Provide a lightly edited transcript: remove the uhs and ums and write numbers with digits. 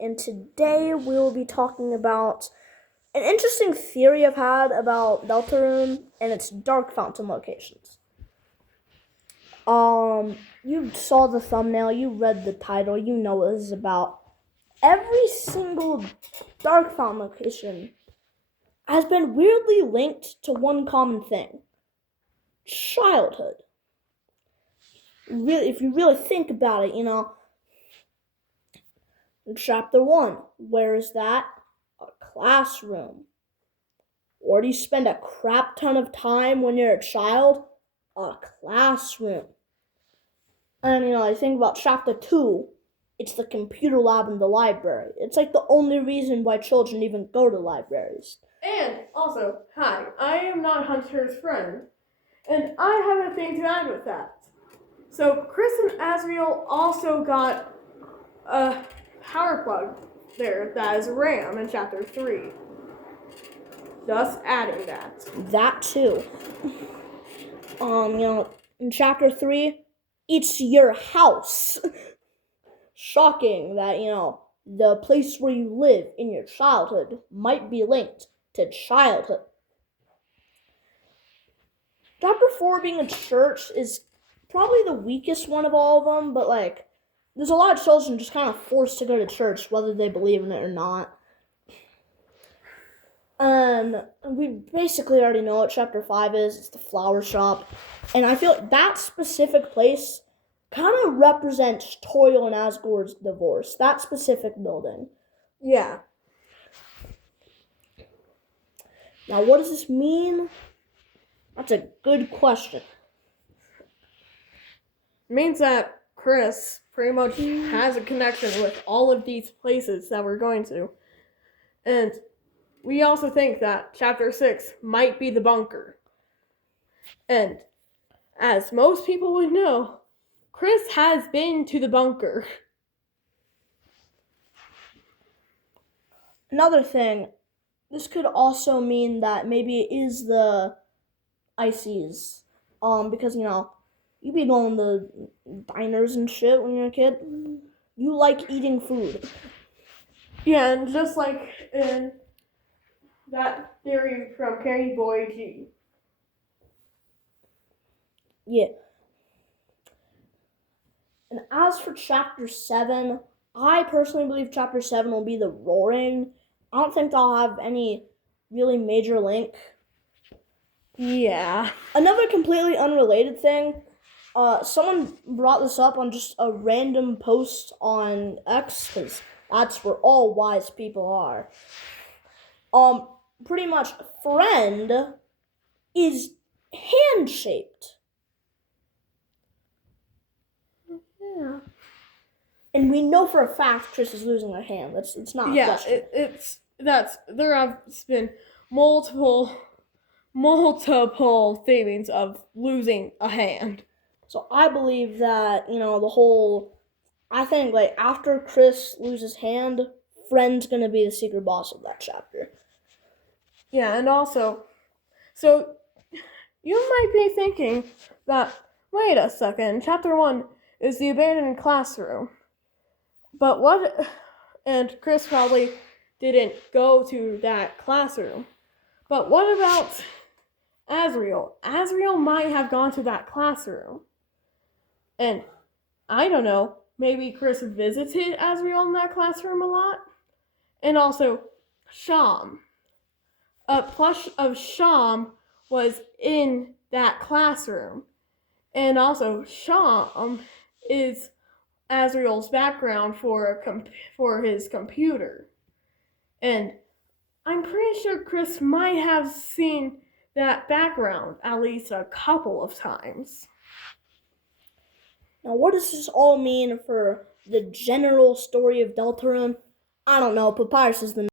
and today we'll be talking about an interesting theory I've had about Deltarune and its dark fountain locations. You saw the thumbnail, you read the title, you know what this is about. Every single dark fountain location has been weirdly linked to one common thing: childhood. Really, if you really think about it, in chapter 1, where is that? A classroom. Where do you spend a crap ton of time when you're a child? A classroom. And I think about chapter 2, it's the computer lab in the library. It's like the only reason why children even go to libraries. And also, hi, I am not Hunter's friend, and I have a thing to add with that. So Chris and Azriel also got a power plug there that is RAM in chapter 3. Just adding that. That too. In chapter 3, it's your house. Shocking that, the place where you live in your childhood might be linked to childhood. Chapter 4 being a church is probably the weakest one of all of them, but there's a lot of children just kind of forced to go to church whether they believe in it or not. And we basically already know what chapter 5 is. It's the flower shop. And I feel like that specific place kind of represents Toriel and Asgore's divorce. That specific building. Yeah. Now, what does this mean? That's a good question. It means that Chris pretty much has a connection with all of these places that we're going to. And we also think that chapter 6 might be the bunker. And as most people would know, Chris has been to the bunker. Another thing, this could also mean that maybe it is the ices. Because, you be going to diners and shit when you're a kid. You like eating food. Yeah, and just like in that theory from Candy Boy G. Yeah. And as for chapter 7, I personally believe chapter 7 will be the roaring. I don't think they'll have any really major link. Yeah. Another completely unrelated thing, someone brought this up on just a random post on X, because that's where all wise people are. Pretty much, friend is hand-shaped. Yeah. And we know for a fact Chris is losing a hand. It's not a question. There have been multiple theories of losing a hand. So I believe that, I think after Chris loses hand, friend's gonna be the secret boss of that chapter. Yeah, and also, so you might be thinking that, wait a second, chapter 1 is the abandoned classroom. But what, and Chris probably didn't go to that classroom. But what about Azriel? Azriel might have gone to that classroom. And I don't know, maybe Chris visited Azriel in that classroom a lot. And also, Sham. A plush of Sham was in that classroom. And also, Sham is Azriel's background for his computer. And I'm pretty sure Chris might have seen that background at least a couple of times. Now, what does this all mean for the general story of Deltarune? I don't know. Papyrus is the